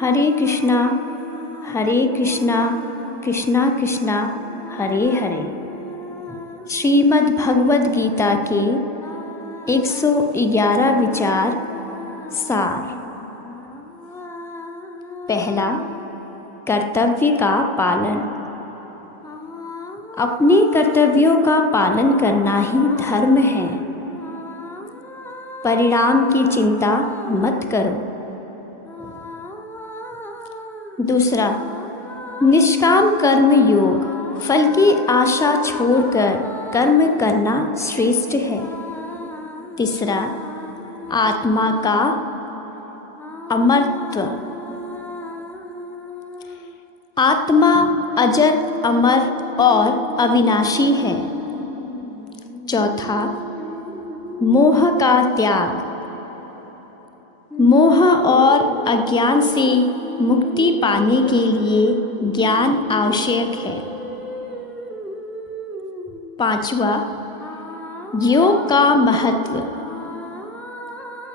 हरे कृष्णा कृष्णा कृष्णा हरे हरे। श्रीमद् भगवद गीता के 111 विचार सार। पहला, कर्तव्य का पालन। अपने कर्तव्यों का पालन करना ही धर्म है। परिणाम की चिंता मत करो। दूसरा, निष्काम कर्म योग। फल की आशा छोड़कर कर्म करना श्रेष्ठ है। तीसरा, आत्मा का अमरत्व। आत्मा अजर, अमर और अविनाशी है। चौथा, मोह का त्याग। मोह और अज्ञान से मुक्ति पाने के लिए ज्ञान आवश्यक है। पांचवा, योग का महत्व।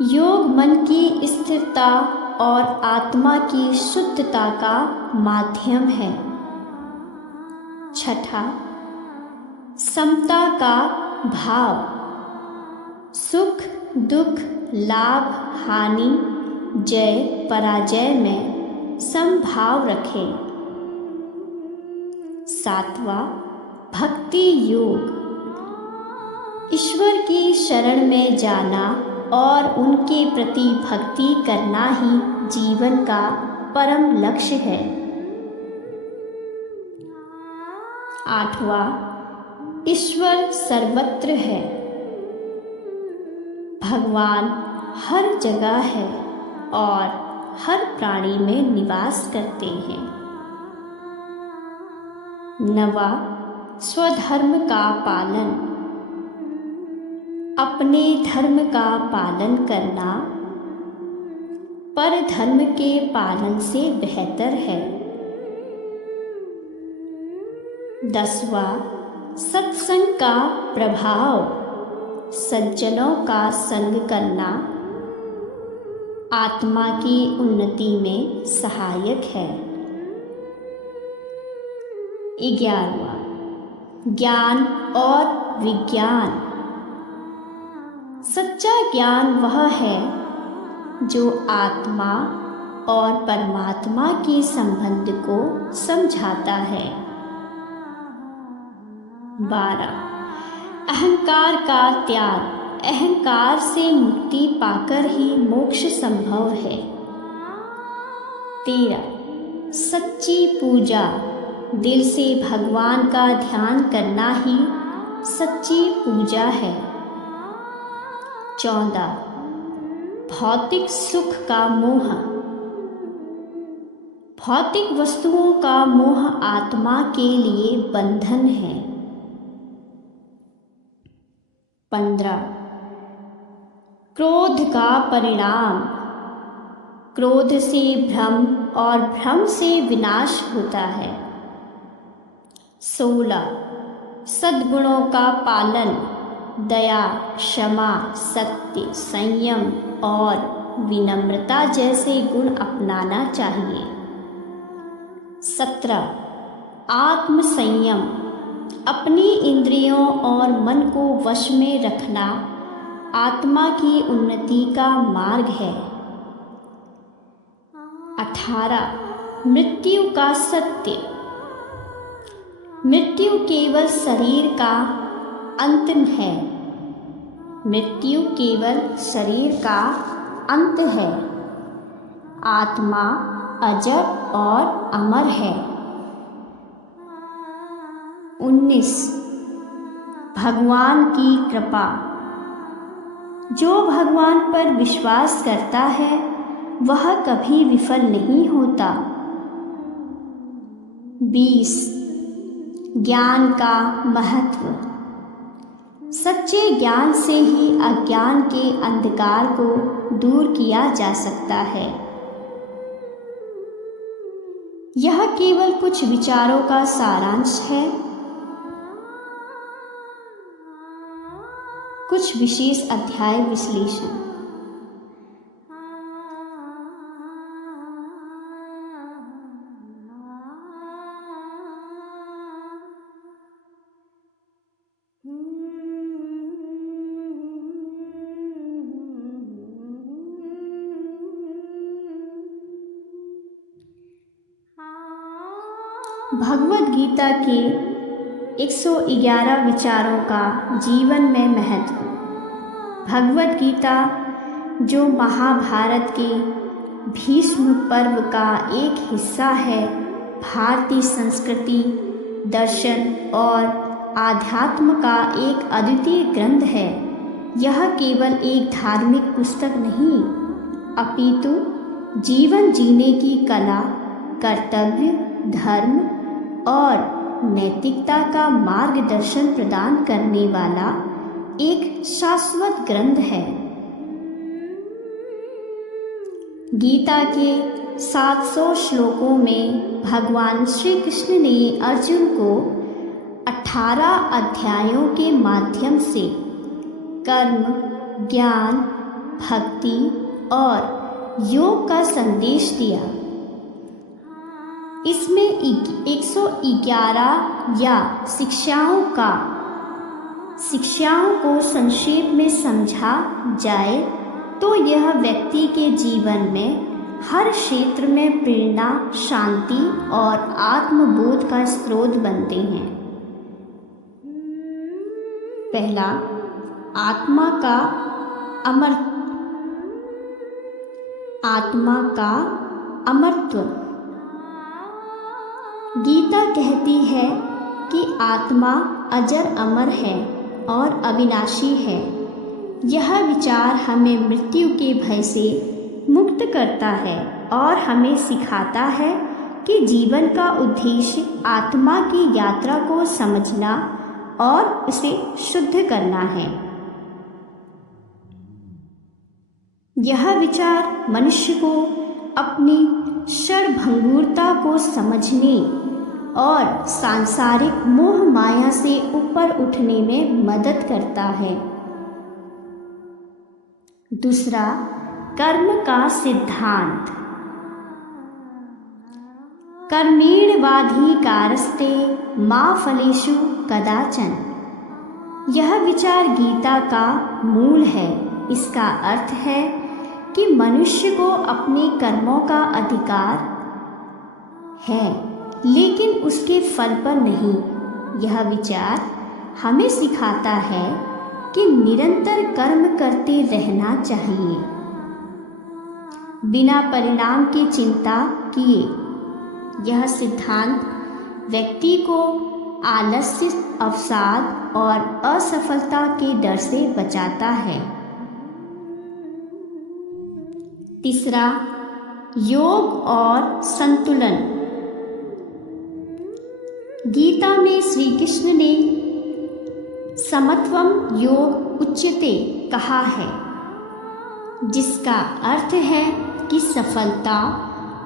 योग मन की स्थिरता और आत्मा की शुद्धता का माध्यम है। छठा, समता का भाव। सुख दुख, लाभ हानि, जय पराजय में समभाव रखें। सातवां, भक्ति योग। ईश्वर की शरण में जाना और उनके प्रति भक्ति करना ही जीवन का परम लक्ष्य है। आठवां, ईश्वर सर्वत्र है। भगवान हर जगह है और हर प्राणी में निवास करते हैं। नवा, स्वधर्म का पालन। अपने धर्म का पालन करना पर धर्म के पालन से बेहतर है। 10वां, सत्संग का प्रभाव। सज्जनों का संग करना आत्मा की उन्नति में सहायक है। 11वां, ज्ञान और विज्ञान। सच्चा ज्ञान वह है जो आत्मा और परमात्मा के संबंध को समझाता है। 12, अहंकार का त्याग। अहंकार से मुक्ति पाकर ही मोक्ष संभव है। 13, सच्ची पूजा। दिल से भगवान का ध्यान करना ही सच्ची पूजा है। 14, भौतिक सुख का मोह। भौतिक वस्तुओं का मोह आत्मा के लिए बंधन है। 15, क्रोध का परिणाम। क्रोध से भ्रम और भ्रम से विनाश होता है। 16, सद्गुणों का पालन। दया, क्षमा, सत्य, संयम और विनम्रता जैसे गुण अपनाना चाहिए। 17, आत्म संयम। अपनी इंद्रियों और मन को वश में रखना आत्मा की उन्नति का मार्ग है। 18, मृत्यु का सत्य। मृत्यु केवल शरीर का अंत है। मृत्यु केवल शरीर का अंत है। आत्मा अजर और अमर है। 19, भगवान की कृपा। जो भगवान पर विश्वास करता है वह कभी विफल नहीं होता। 20, ज्ञान का महत्व। सच्चे ज्ञान से ही अज्ञान के अंधकार को दूर किया जा सकता है। यह केवल कुछ विचारों का सारांश है। कुछ विशेष अध्याय विश्लेषण। भगवद गीता के 111 विचारों का जीवन में महत्व। भगवद गीता जो महाभारत के भीष्म पर्व का एक हिस्सा है, भारतीय संस्कृति, दर्शन और आध्यात्म का एक अद्वितीय ग्रंथ है। यह केवल एक धार्मिक पुस्तक नहीं, अपितु जीवन जीने की कला, कर्तव्य, धर्म और नैतिकता का मार्गदर्शन प्रदान करने वाला एक शाश्वत ग्रंथ है। गीता के 700 श्लोकों में भगवान श्री कृष्ण ने अर्जुन को 18 अध्यायों के माध्यम से कर्म, ज्ञान, भक्ति और योग का संदेश दिया। इसमें 111 या शिक्षाओं को संक्षेप में समझा जाए तो यह व्यक्ति के जीवन में हर क्षेत्र में प्रेरणा, शांति और आत्मबोध का स्रोत बनते हैं। पहला, आत्मा का अमरत्व। गीता कहती है कि आत्मा अजर अमर है और अविनाशी है। यह विचार हमें मृत्यु के भय से मुक्त करता है और हमें सिखाता है कि जीवन का उद्देश्य आत्मा की यात्रा को समझना और उसे शुद्ध करना है। यह विचार मनुष्य को अपनी क्षणभंगुरता को समझने और सांसारिक मोह माया से ऊपर उठने में मदद करता है। दूसरा, कर्म का सिद्धांत। कर्मेणवाधिकारस्ते मा फलेषु कदाचन। यह विचार गीता का मूल है। इसका अर्थ है कि मनुष्य को अपने कर्मों का अधिकार है, लेकिन उसके फल पर नहीं। यह विचार हमें सिखाता है कि निरंतर कर्म करते रहना चाहिए, बिना परिणाम की चिंता किए। यह सिद्धांत व्यक्ति को आलस्य, अवसाद और असफलता के डर से बचाता है। तीसरा, योग और संतुलन। गीता में श्री कृष्ण ने समत्वम योग उच्यते कहा है, जिसका अर्थ है कि सफलता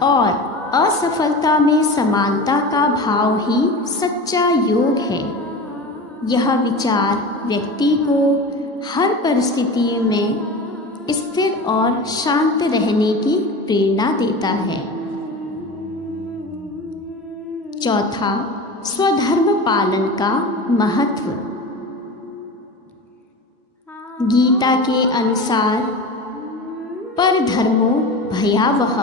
और असफलता में समानता का भाव ही सच्चा योग है। यह विचार व्यक्ति को हर परिस्थिति में स्थिर और शांत रहने की प्रेरणा देता है। चौथा, स्वधर्म पालन का महत्व। गीता के अनुसार परधर्मो भयावह।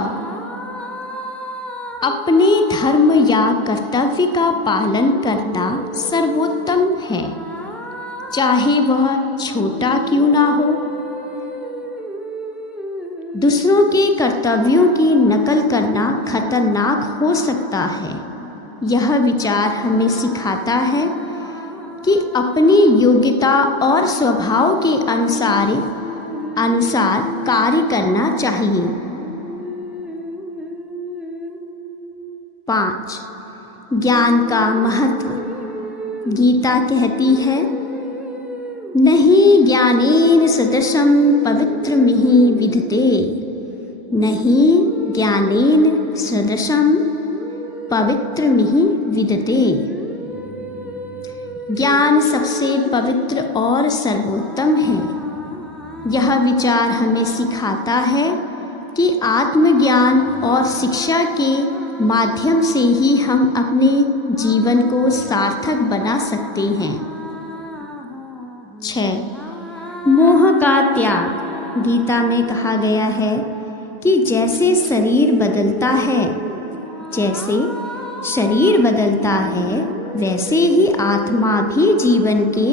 अपने धर्म या कर्तव्य का पालन करना सर्वोत्तम है, चाहे वह छोटा क्यों ना हो। दूसरों के कर्तव्यों की नकल करना खतरनाक हो सकता है। यह विचार हमें सिखाता है कि अपनी योग्यता और स्वभाव के अनुसार कार्य करना चाहिए। 5, ज्ञान का महत्व। गीता कहती है, नहीं ज्ञानेन सदृशं पवित्रमिहि विद्यते। नहीं ज्ञानेन सदृशं पवित्रमिहि विद्यते। ज्ञान सबसे पवित्र और सर्वोत्तम है। यह विचार हमें सिखाता है कि आत्मज्ञान और शिक्षा के माध्यम से ही हम अपने जीवन को सार्थक बना सकते हैं। 6, मोह का त्याग। गीता में कहा गया है कि जैसे शरीर बदलता है, जैसे शरीर बदलता है, वैसे ही आत्मा भी जीवन के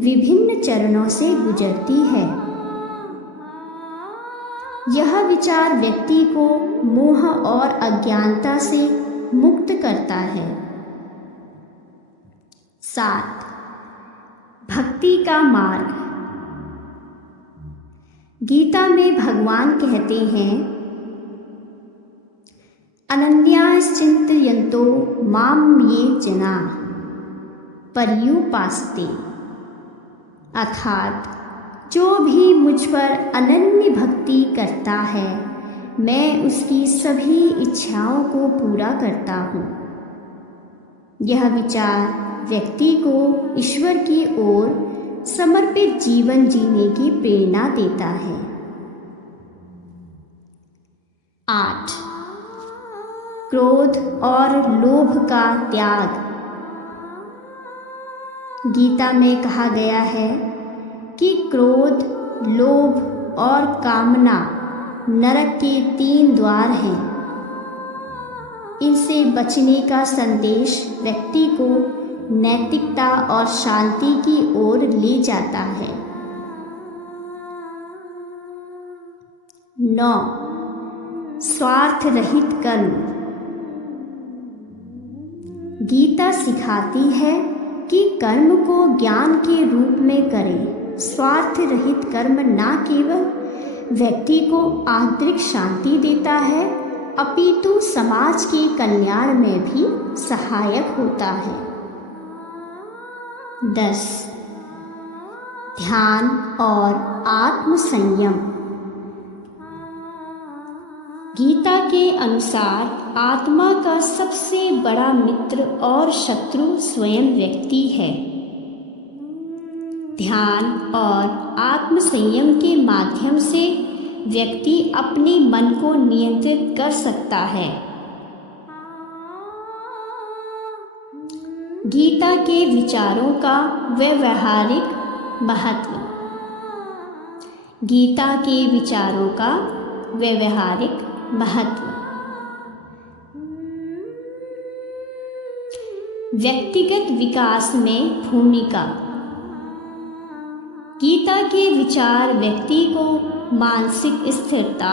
विभिन्न चरणों से गुजरती है। यह विचार व्यक्ति को मोह और अज्ञानता से मुक्त करता है। 7. भक्ति का मार्ग। गीता में भगवान कहते हैं, अनन्याश्चिन्तयन्तो माम ये जना पर्युपासते, अर्थात जो भी मुझ पर अनन्य भक्ति करता है, मैं उसकी सभी इच्छाओं को पूरा करता हूँ। यह विचार व्यक्ति को ईश्वर की ओर समर्पित जीवन जीने की प्रेरणा देता है। 8. क्रोध और लोभ का त्याग। गीता में कहा गया है कि क्रोध, लोभ और कामना नरक के 3 द्वार हैं। इनसे बचने का संदेश व्यक्ति को नैतिकता और शांति की ओर ले जाता है। 9. स्वार्थ रहित कर्म। गीता सिखाती है कि कर्म को ज्ञान के रूप में करें। स्वार्थ रहित कर्म न केवल व्यक्ति को आंतरिक शांति देता है, अपितु समाज के कल्याण में भी सहायक होता है। 10. ध्यान और आत्म संयम। गीता के अनुसार आत्मा का सबसे बड़ा मित्र और शत्रु स्वयं व्यक्ति है। ध्यान और आत्म संयम के माध्यम से व्यक्ति अपने मन को नियंत्रित कर सकता है। गीता के विचारों का व्यवहारिक महत्व। गीता के विचारों का व्यवहारिक महत्व। व्यक्तिगत विकास में भूमिका। गीता के विचार व्यक्ति को मानसिक स्थिरता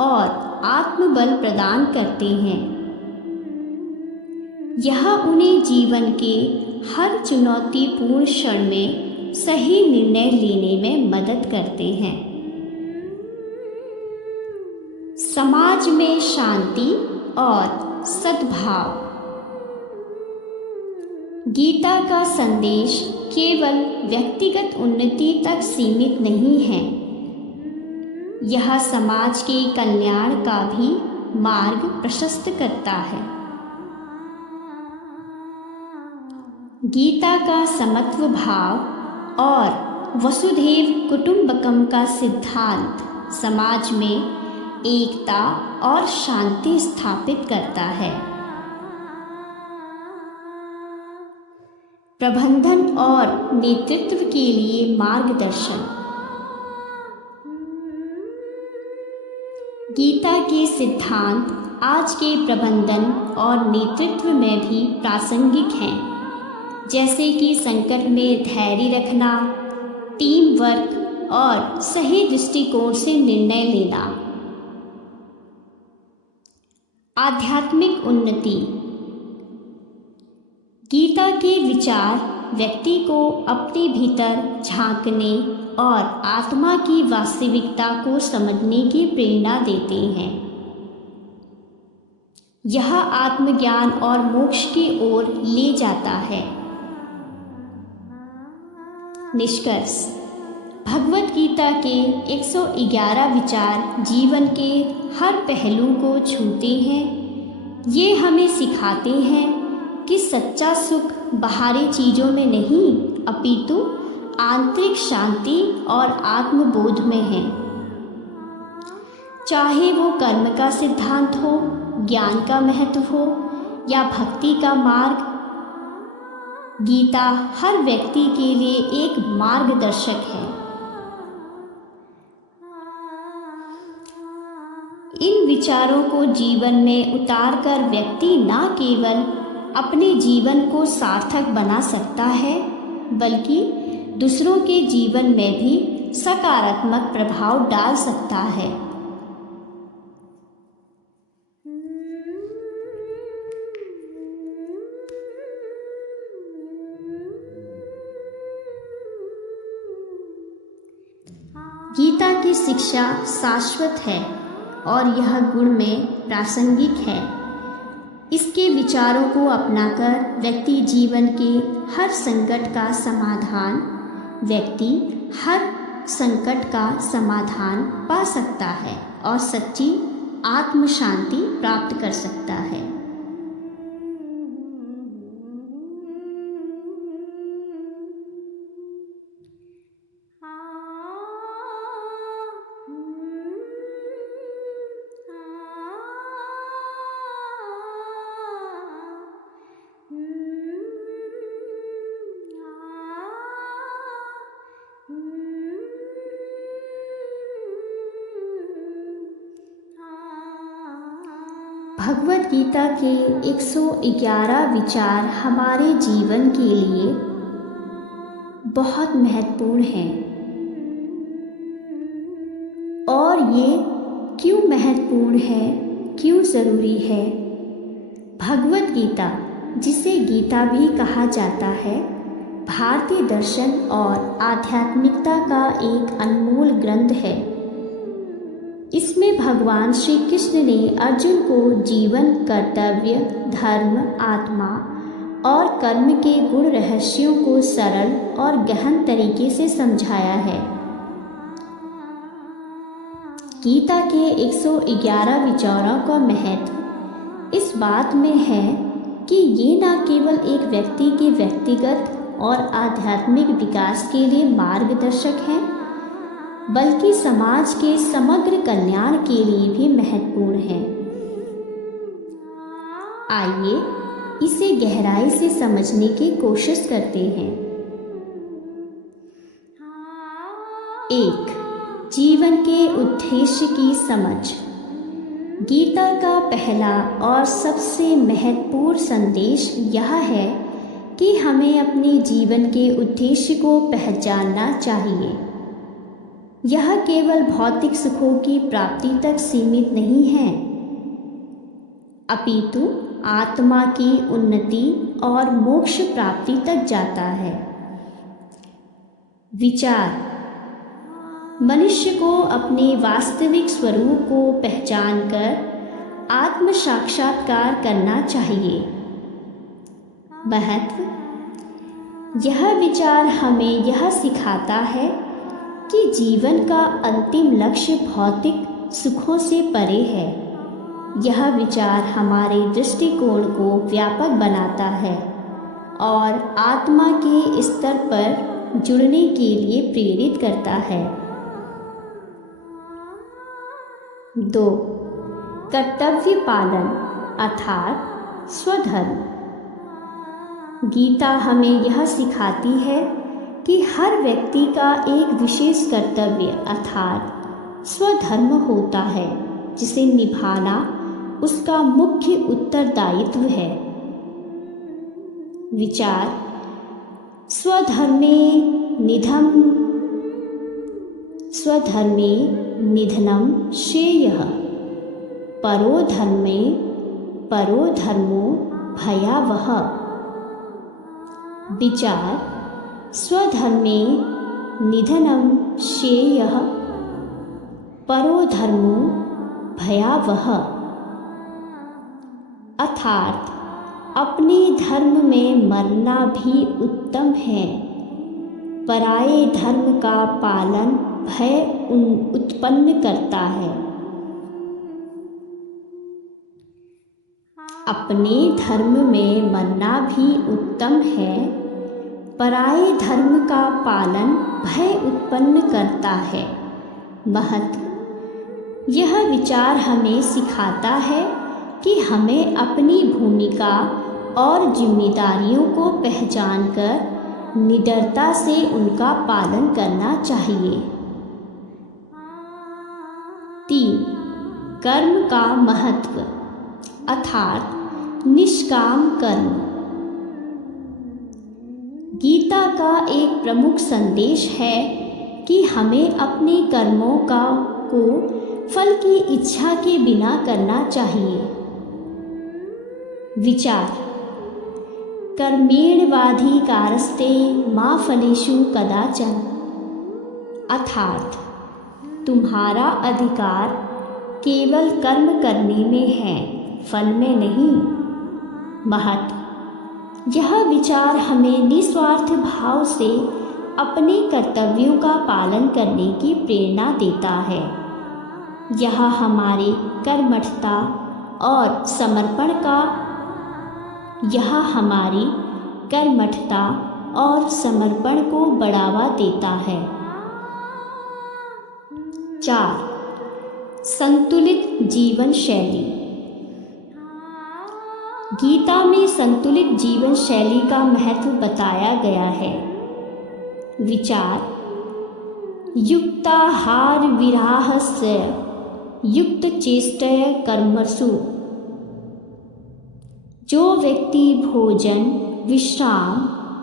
और आत्मबल प्रदान करते हैं। यह उन्हें जीवन के हर चुनौतीपूर्ण क्षण में सही निर्णय लेने में मदद करते हैं। समाज में शांति और सद्भाव। गीता का संदेश केवल व्यक्तिगत उन्नति तक सीमित नहीं है, यह समाज के कल्याण का भी मार्ग प्रशस्त करता है। गीता का समत्व भाव और वसुधैव कुटुंबकम का सिद्धांत समाज में एकता और शांति स्थापित करता है। प्रबंधन और नेतृत्व के लिए मार्गदर्शन। गीता के सिद्धांत आज के प्रबंधन और नेतृत्व में भी प्रासंगिक हैं, जैसे कि संकट में धैर्य रखना, टीम वर्क और सही दृष्टिकोण से निर्णय लेना। आध्यात्मिक उन्नति। गीता के विचार व्यक्ति को अपने भीतर झांकने और आत्मा की वास्तविकता को समझने की प्रेरणा देते हैं। यह आत्मज्ञान और मोक्ष की ओर ले जाता है। निष्कर्ष। भगवत गीता के 111 विचार जीवन के हर पहलू को छूते हैं। ये हमें सिखाते हैं कि सच्चा सुख बाहरी चीज़ों में नहीं, अपितु आंतरिक शांति और आत्मबोध में है। चाहे वो कर्म का सिद्धांत हो, ज्ञान का महत्व हो या भक्ति का मार्ग, गीता हर व्यक्ति के लिए एक मार्गदर्शक है। इन विचारों को जीवन में उतारकर व्यक्ति न केवल अपने जीवन को सार्थक बना सकता है, बल्कि दूसरों के जीवन में भी सकारात्मक प्रभाव डाल सकता है। गीता की शिक्षा शाश्वत है और यह गुण में प्रासंगिक है। इसके विचारों को अपनाकर व्यक्ति जीवन के हर संकट का समाधान पा सकता है और सच्ची आत्म शांति प्राप्त कर सकता है। भगवद गीता के 111 विचार हमारे जीवन के लिए बहुत महत्वपूर्ण हैं। और ये क्यों महत्वपूर्ण है, क्यों ज़रूरी है? भगवद गीता, जिसे गीता भी कहा जाता है, भारतीय दर्शन और आध्यात्मिकता का एक अनमोल ग्रंथ है। इसमें भगवान श्री कृष्ण ने अर्जुन को जीवन, कर्तव्य, धर्म, आत्मा और कर्म के गुण रहस्यों को सरल और गहन तरीके से समझाया है। गीता के 111 विचारों का महत्व इस बात में है कि ये न केवल एक व्यक्ति के व्यक्तिगत और आध्यात्मिक विकास के लिए मार्गदर्शक हैं, बल्कि समाज के समग्र कल्याण के लिए भी महत्वपूर्ण है। आइए इसे गहराई से समझने की कोशिश करते हैं। 1. जीवन के उद्देश्य की समझ। गीता का पहला और सबसे महत्वपूर्ण संदेश यह है कि हमें अपने जीवन के उद्देश्य को पहचानना चाहिए। यह केवल भौतिक सुखों की प्राप्ति तक सीमित नहीं है, अपितु आत्मा की उन्नति और मोक्ष प्राप्ति तक जाता है। विचार। मनुष्य को अपने वास्तविक स्वरूप को पहचानकर आत्म साक्षात्कार करना चाहिए। महत्व। यह विचार हमें यह सिखाता है कि जीवन का अंतिम लक्ष्य भौतिक सुखों से परे है। यह विचार हमारे दृष्टिकोण को व्यापक बनाता है और आत्मा के स्तर पर जुड़ने के लिए प्रेरित करता है। 2. कर्तव्य पालन अर्थात स्वधर्म। गीता हमें यह सिखाती है कि हर व्यक्ति का एक विशेष कर्तव्य अर्थात स्वधर्म होता है, जिसे निभाना उसका मुख्य उत्तरदायित्व है। विचार। स्वधर्मे निधनम श्रेयः, परो धर्मो भयावह। विचार। स्वधर्मे निधनम श्रेयः, परो धर्मो भयावह। अर्थात अपने धर्म में मरना भी उत्तम है, पराये धर्म का पालन भय उत्पन्न करता है। अपने धर्म में मरना भी उत्तम है, पराये धर्म का पालन भय उत्पन्न करता है। महत्व। यह विचार हमें सिखाता है कि हमें अपनी भूमिका और जिम्मेदारियों को पहचानकर निडरता से उनका पालन करना चाहिए। 3. कर्म का महत्व अर्थात निष्काम कर्म। गीता का एक प्रमुख संदेश है कि हमें अपने कर्मों को फल की इच्छा के बिना करना चाहिए। विचार: कर्मेणाधिकारस्ते मा फलेषु कदाचन, अर्थात तुम्हारा अधिकार केवल कर्म करने में है, फल में नहीं। महत्व: यह विचार हमें निस्वार्थ भाव से अपने कर्तव्यों का पालन करने की प्रेरणा देता है। यह हमारे कर्मठता और समर्पण को बढ़ावा देता है। 4. संतुलित जीवन शैली। गीता में संतुलित जीवन शैली का महत्व बताया गया है। विचार: युक्ताहार विहारस्य युक्त चेष्टया कर्मसु। जो व्यक्ति भोजन, विश्राम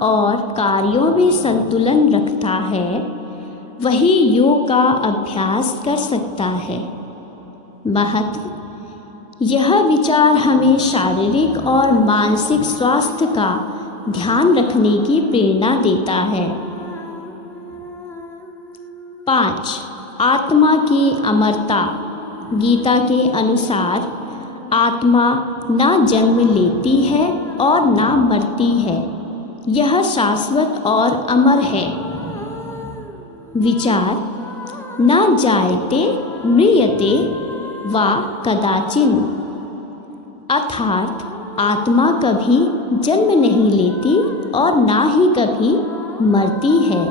और कार्यों में संतुलन रखता है वही योग का अभ्यास कर सकता है। महत्व: यह विचार हमें शारीरिक और मानसिक स्वास्थ्य का ध्यान रखने की प्रेरणा देता है। 5. आत्मा की अमरता। गीता के अनुसार आत्मा न जन्म लेती है और न मरती है, यह शाश्वत और अमर है। विचार: न जायते म्रियते वा कदाचिन, अर्थात आत्मा कभी जन्म नहीं लेती और ना ही कभी मरती है।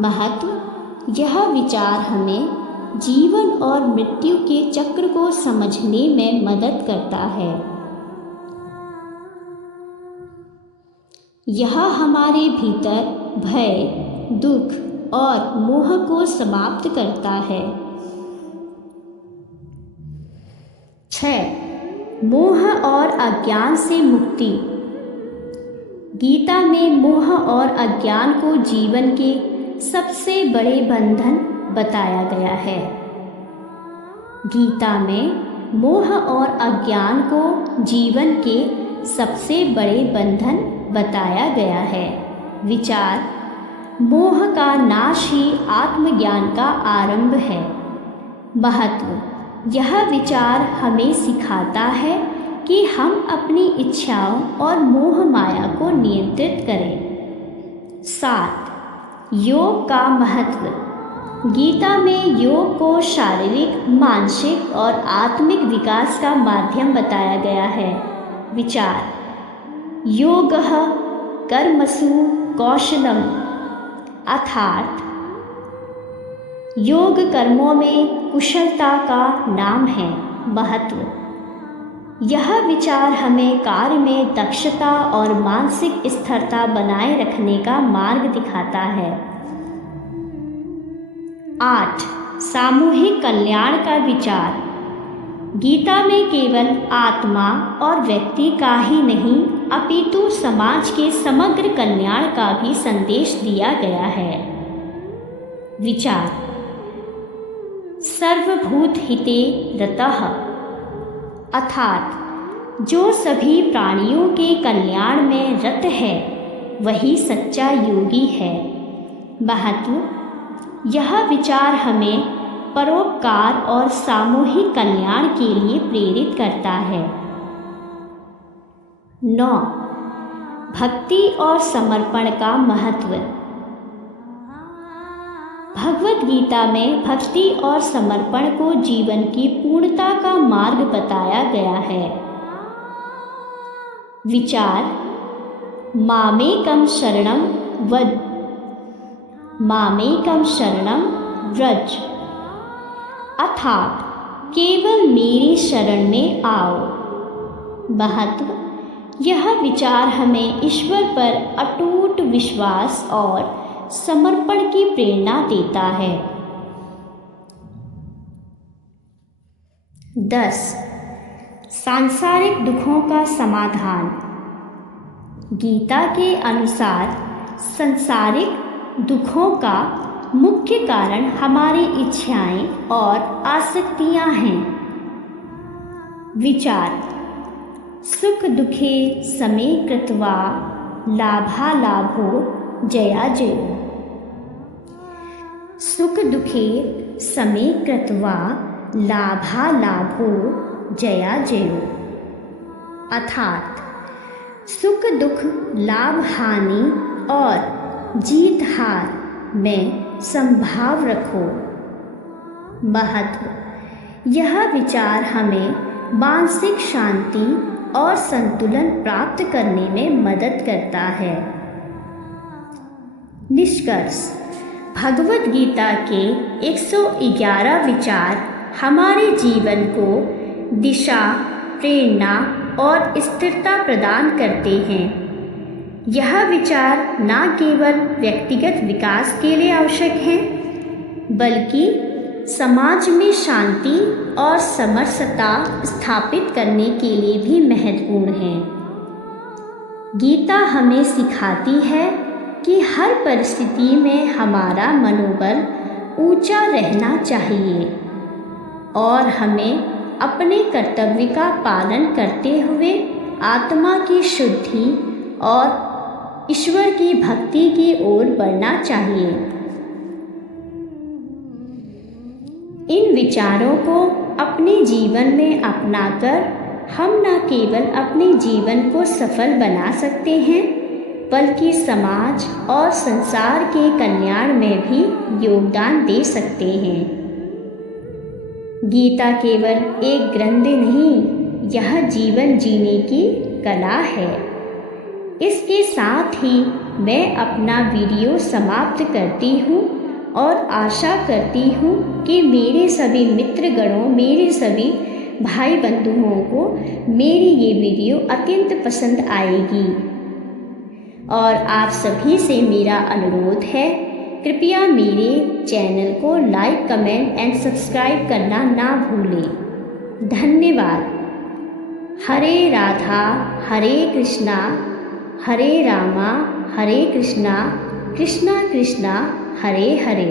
महत्व: यह विचार हमें जीवन और मृत्यु के चक्र को समझने में मदद करता है। यह हमारे भीतर भय, दुख और मोह को समाप्त करता है। 6. मोह और अज्ञान से मुक्ति। गीता में मोह और अज्ञान को जीवन के सबसे बड़े बंधन बताया गया है। गीता में मोह और अज्ञान को जीवन के सबसे बड़े बंधन बताया गया है। विचार: मोह का नाश ही आत्मज्ञान का आरंभ है। महत्व: यह विचार हमें सिखाता है कि हम अपनी इच्छाओं और मोह माया को नियंत्रित करें। 7. योग का महत्व। गीता में योग को शारीरिक, मानसिक और आत्मिक विकास का माध्यम बताया गया है। विचार: योगः कर्मसु कौशलम, अर्थात योग कर्मों में कुशलता का नाम है। महत्व: यह विचार हमें कार्य में दक्षता और मानसिक स्थिरता बनाए रखने का मार्ग दिखाता है। 8. सामूहिक कल्याण का विचार। गीता में केवल आत्मा और व्यक्ति का ही नहीं अपितु समाज के समग्र कल्याण का भी संदेश दिया गया है। विचार: सर्वभूत हिते रतः, अर्थात जो सभी प्राणियों के कल्याण में रत है वही सच्चा योगी है। महत्व: यह विचार हमें परोपकार और सामूहिक कल्याण के लिए प्रेरित करता है। 9. भक्ति और समर्पण का महत्व। भगवद गीता में भक्ति और समर्पण को जीवन की पूर्णता का मार्ग बताया गया है। विचार: मामेकं शरणं व्रज, मामेकं शरणं व्रज, अर्थात केवल मेरी शरण में आओ। महत्व: यह विचार हमें ईश्वर पर अटूट विश्वास और समर्पण की प्रेरणा देता है। 10. सांसारिक दुखों का समाधान। गीता के अनुसार सांसारिक दुखों का मुख्य कारण हमारी इच्छाएं और आसक्तियां हैं। विचार: सुख दुखे समे कृत्वा लाभालाभो जयाजयो। सुख दुखे समे कृत्वा लाभालाभो जयाजयो, अर्थात सुख दुख लाभ हानि और जीत हार में संभाव रखो। महत्व: यह विचार हमें मानसिक शांति और संतुलन प्राप्त करने में मदद करता है। निष्कर्ष: भगवद गीता के 111 विचार हमारे जीवन को दिशा, प्रेरणा और स्थिरता प्रदान करते हैं। यह विचार न केवल व्यक्तिगत विकास के लिए आवश्यक हैं, बल्कि समाज में शांति और समरसता स्थापित करने के लिए भी महत्वपूर्ण हैं। गीता हमें सिखाती है कि हर परिस्थिति में हमारा मनोबल ऊंचा रहना चाहिए और हमें अपने कर्तव्य का पालन करते हुए आत्मा की शुद्धि और ईश्वर की भक्ति की ओर बढ़ना चाहिए। इन विचारों को अपने जीवन में अपनाकर हम न केवल अपने जीवन को सफल बना सकते हैं, बल्कि समाज और संसार के कल्याण में भी योगदान दे सकते हैं। गीता केवल एक ग्रंथ नहीं, यह जीवन जीने की कला है। इसके साथ ही मैं अपना वीडियो समाप्त करती हूँ और आशा करती हूँ कि मेरे सभी मित्रगणों, मेरे सभी भाई बंधुओं को मेरी ये वीडियो अत्यंत पसंद आएगी। और आप सभी से मेरा अनुरोध है, कृपया मेरे चैनल को लाइक, कमेंट एंड सब्सक्राइब करना ना भूलें। धन्यवाद। हरे राधा, हरे कृष्णा, हरे रामा, हरे कृष्णा, कृष्णा कृष्णा, हरे हरे।